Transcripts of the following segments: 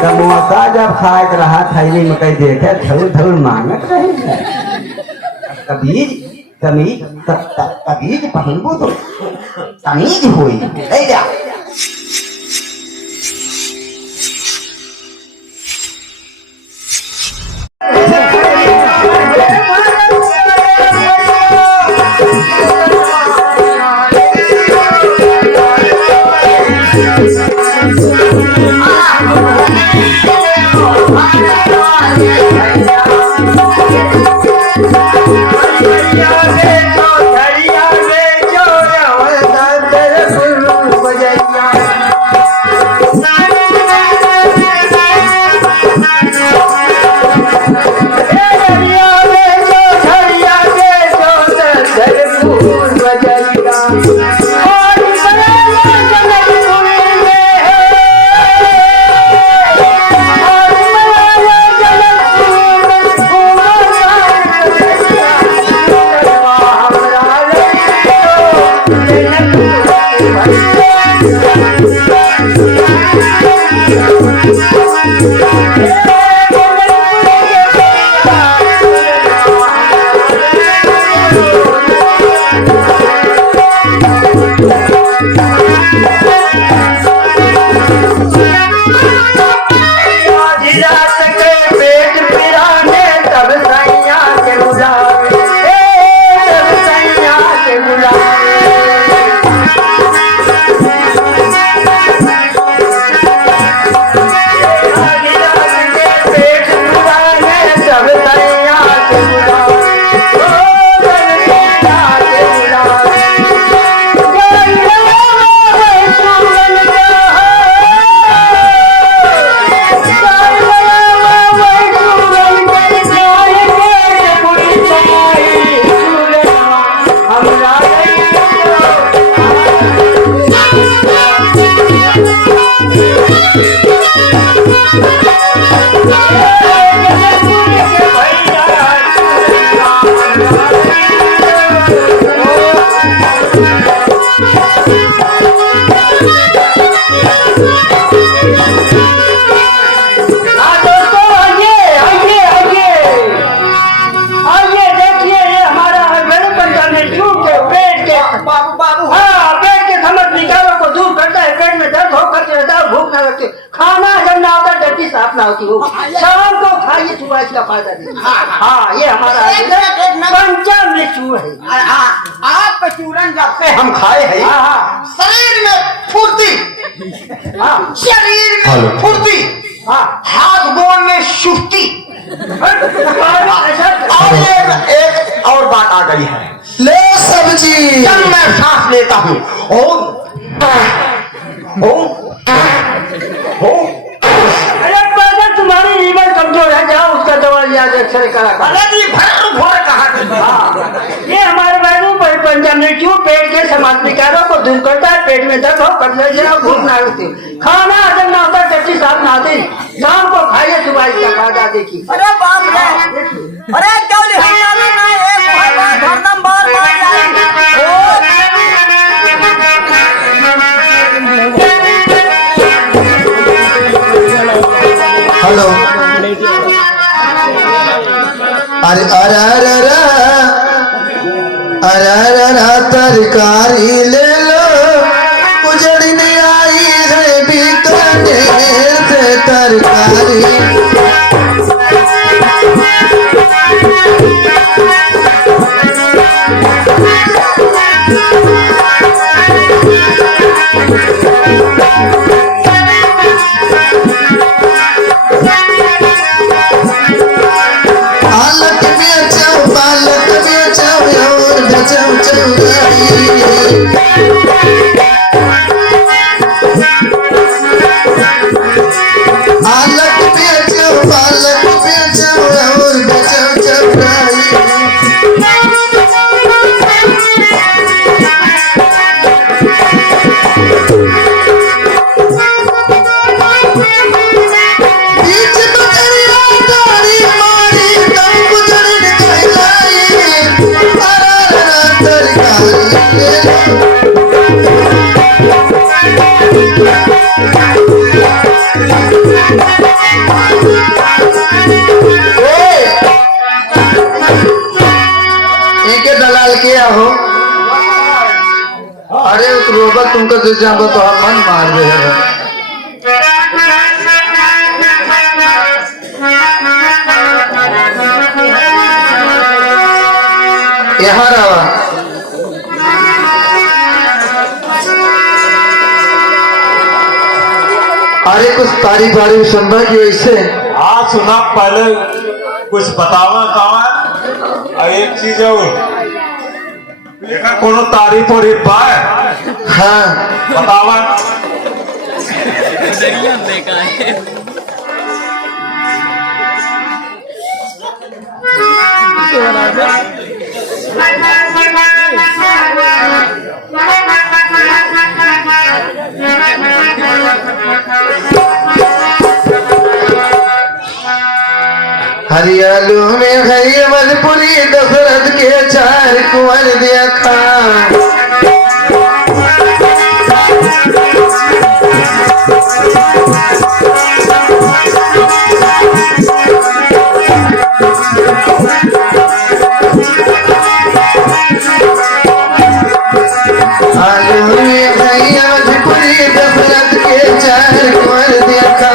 समोसा जब खाए के रहा थैली में कहीं देखे धुल धुल मांगत रही तमीज तमीज तमीज पहनबो तो तमीज होई ले जा शाम को खाइए सुबह का फायदा नहीं। हाँ ये हमारा पंचामृत चूर्ण है। आपका चूरन जब से हम खाए हैं शरीर में फुर्ती शरीर में फुर्ती हाथ गोड़ में सुस्ती और एक और बात आ गई है ले सब्जी जब मैं सांस लेता हूँ तुम्हारी लीवर कमजोर है, जाओ उसका दवा लिया एक्सरे करा। ये हमारे वैद्यों पर पंचामृत चूर्ण पेट के समस्त विकारों को दूर करता है। पेट में दर्द हो पतले से भूख ना लगती, खाना हजम ना होता, टट्टी साफ ना आती। शाम को खाइए सुबह इसका फायदा देखिए। अरे बाप रे, अरे क्यों हेलो अरे अरे अरे अरे अरे अरे तरकारी ले लो उजड़ने आई है बीकानेर से तरकारी। तरकारी इनके दलाल किया हो। अरे उस रोबत तुमको जो जाबो तो हम मन मार देगा। यहाँ रहा अरे कुछ तारीफ वारीफ सुनवा की वैसे। हाँ सुना, पहले कुछ बतावा कहा एक चीज और देखा कोनो तारीफ और बाय हाँ बतावा। हरियालू में हरियवलपुरी दशरथ के चार कुंवर देखा। आलू में हरियवलपुरी दशरथ के चार कुंवर देखा।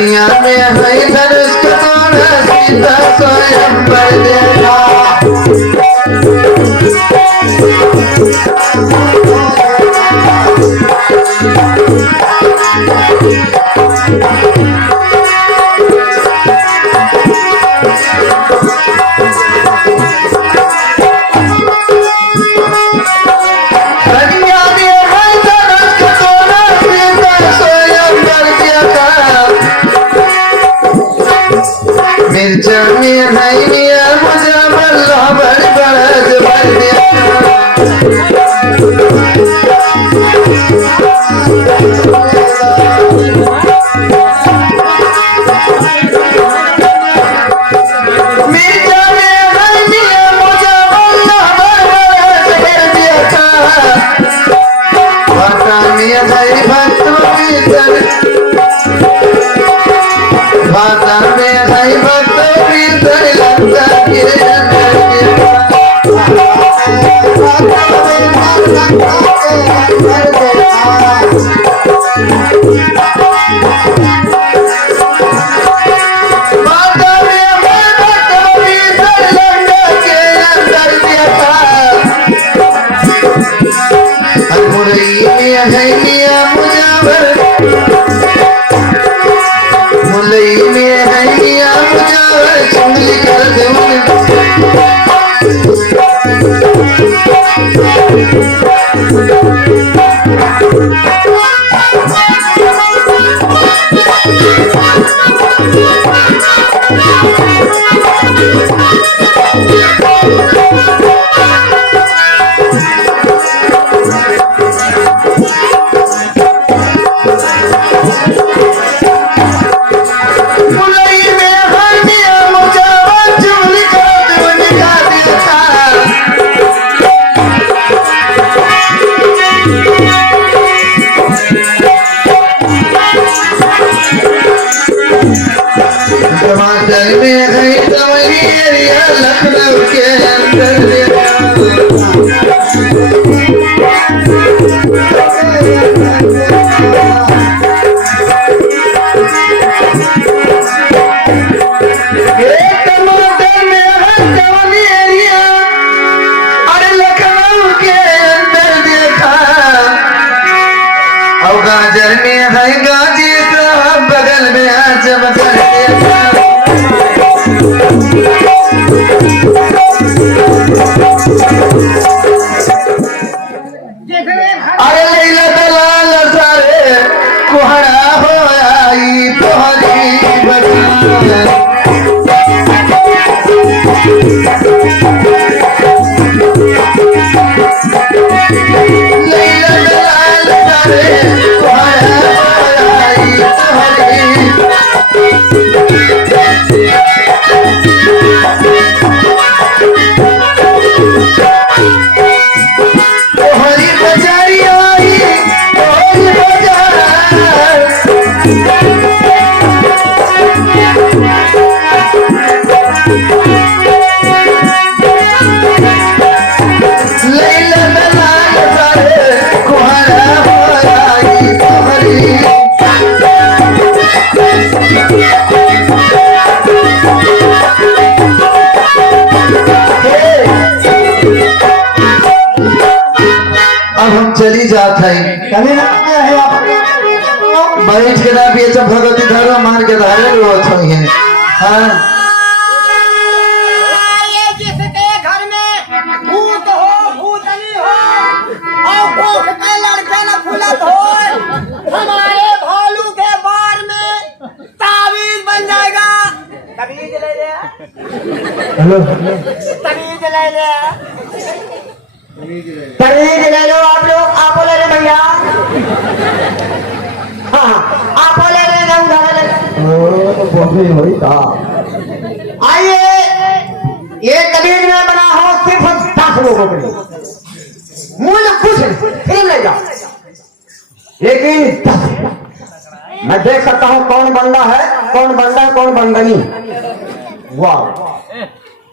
दुनिया में है धनुष का तोड़ा सीता स्वयं पर देखा। मिर्चा में है मिया मुझे बल्ला बड़ बड़ा बड़ मिर्चा में है मिया मुझे बल्ला बड़ बड़ देखा। भाटा में है भक्तों की भाटा में है भक्तों की लंका के मुलई में है मिया मुझे चुंगली कर टमाटर में है जवानी एरिया, अरे लखनऊ के अंदर देखा, और गाजर में है गाजी साहब, बगल में है चमचर देखा। अरे लैला दलाल सारे कोहरा हो आई तोहरी बजा। लैला दलाल सारे कोहरा हो आई तोहरी। तोहरी बजारी आई तोहरी बजार। लैला दलाल सारे कोहरा हो आई तोहरी। अब हम चली जात है बैठ के ना बेचा भगवती धर्म मार के धारे रोत हुई है। हाँ ये जिसके घर में भूत हो, भूतनी हो, और भूख के लड़के न फुलत हो, हमारे भालू के बार में तावीज बन जाएगा। तवीज ले ले, तवीज ले ले, तवीज ले लो आप लोग। आप ले ले भैया, हाँ आप ले ले, उधर ले। आइए, ये तबीर में बना हो सिर्फ 10 लोगों के लिए, मुझे खुश फिल्म ले जाओ, लेकिन 10 मैं देख सकता हूँ कौन बंदा है, कौन बंदा है, कौन बंदनी। वाह,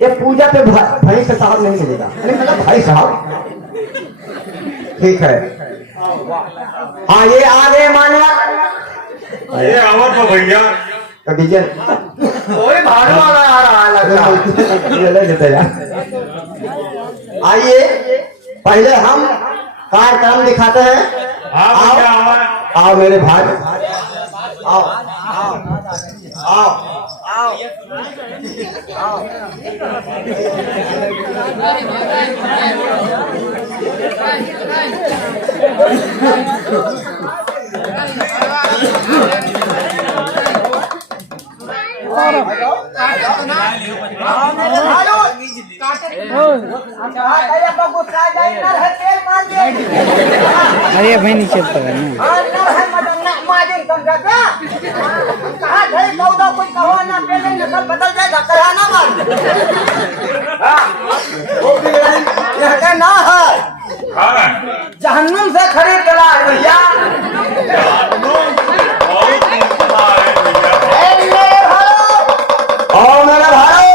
ये पूजा पे भाई से साहब नहीं मिलेगा, मतलब भाई साहब। ठीक है, हाँ ये आगे माना ये आवत हो भैया। डीजे कोई भाड़ू वाला आ रहा लगता है। आइए पहले हम कार्यक्रम दिखाते हैं। हाँ भैया आओ। आओ मेरे भाई, आओ आओ आओ आओ आओ। अरे भाई नीचे पकड़ ना है हाँ जहन्नुम से खरीद के लाए भैया। और मेरा भाई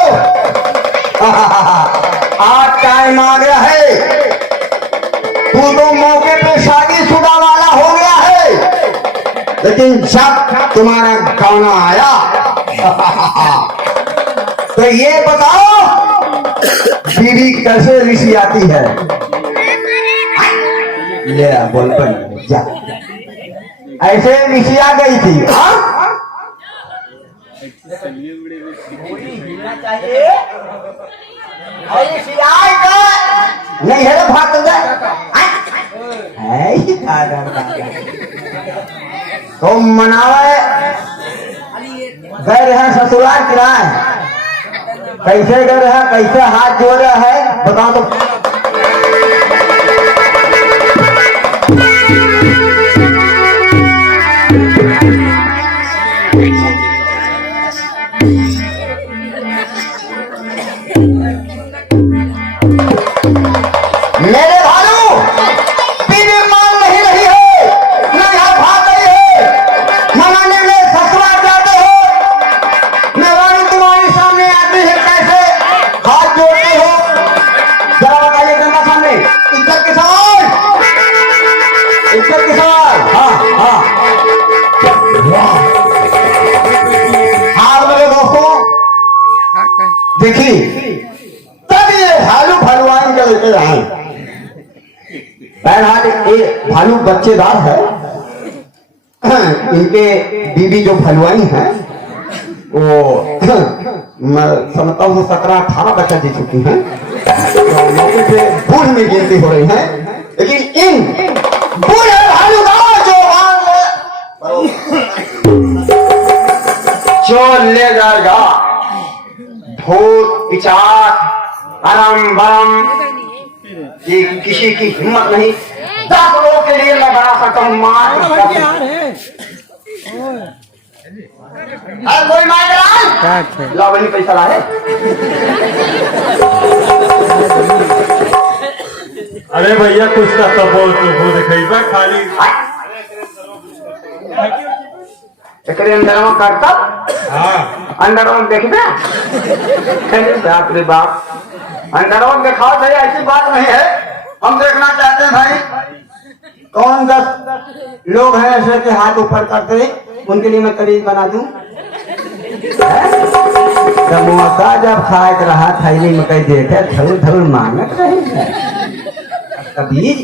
आज टाइम आ गया है, तू तो मौके पे शादीशुदा वाला हो गया है, लेकिन जब तुम्हारा गाना आया तो ये बताओ बीड़ी कैसे ऋषि आती है। ले बोल बन जा, ऐसे ऋषि आ गई थी। हाँ चाहिए और ये सिलाई का नहीं है तो भाग तो जाए। तो मनावे गए रहे ससुराल किराए, कैसे गए रहे, कैसे हाथ जोड़ रहे है बताओ तो। मेरे भालू पीने मान नहीं रही है, न यहाँ भाग गई है, मनाने में ससुराल जाते हो, मैं वाणी तुम्हारे सामने आती है कैसे हाथ जोड़ते हो, जरा बताइए गंगा सामने इज्जत के साथ। देखी तब ये भालू भलवान के लेके आए। बहरहाल ये भालू बच्चेदार है। इनके बीबी जो भलवाई है वो मैं समझता हूँ 17-18 बच्चा दे चुकी हैं, तो मौके पे बूढ़ में गिनती हो रही है। लेकिन इन बूढ़े भालू का जो ले जाएगा भूत पिचाक अरम बरम, ये किसी की हिम्मत नहीं। 10 लोगों के लिए मैं बना सकता हूँ मार। कोई मार ला वही पैसा ला है। अरे भैया कुछ का सपोर्ट तो दिखेगा खाली एकरे अंदर में करता अंदर में देखबे। बाप रे बाप, अंदर में दिखाओ भाई, ऐसी बात नहीं है। हम देखना चाहते हैं भाई कौन 10 लोग हैं ऐसे के हाथ ऊपर करते, उनके लिए मैं करीब बना दूं। मौका जब खाए रहा थैली में कहीं देखे धरुल धरुल मांगत रही कबीज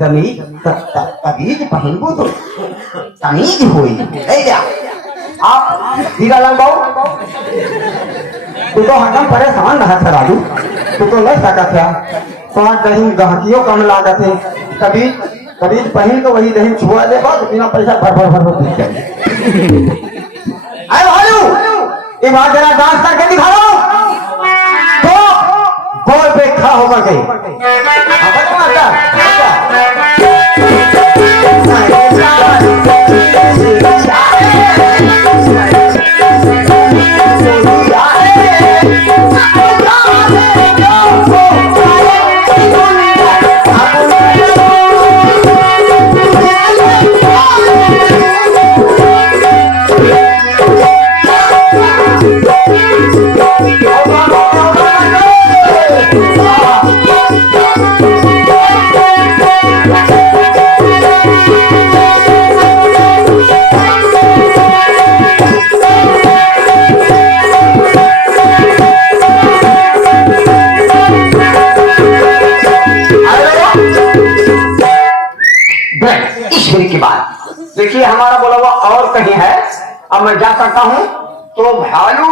तमीज कबीज पहनबू तो तमीज हुई। आप हीरा लगवाओ, तू तो हकम परेशान रहा था राजू, तू तो नहीं सकता था। 5 दही गहकियों कम लागत है। कबीज पहन तो वही दही छुआ दे बस, बिना पैसा भर अरे भालू एक बार जरा डांस करके दिखा लो तो बॉल पे खड़ा होकर के की बात देखिए। हमारा बोला हुआ और कहीं है, अब मैं जा सकता हूँ तो भालू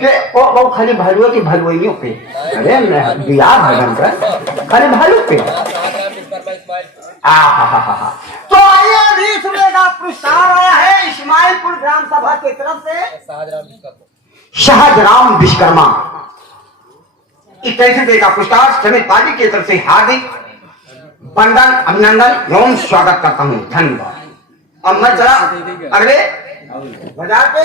के वो खाली भालू की भलुइयों पे, अरे बिहार भगन कर खाली भालू पे। तो आइए अभी सुनेगा पुरस्कार आया है इस्माइलपुर ग्राम सभा की तरफ से शाहजराम विश्वकर्मा 21 रुपए का पुरस्कार समित पार्टी की तरफ से हार्दिक वंदन अभिनंदन एवं स्वागत करता हूँ। धन्यवाद। अब मैं चला अगले बाजार पे।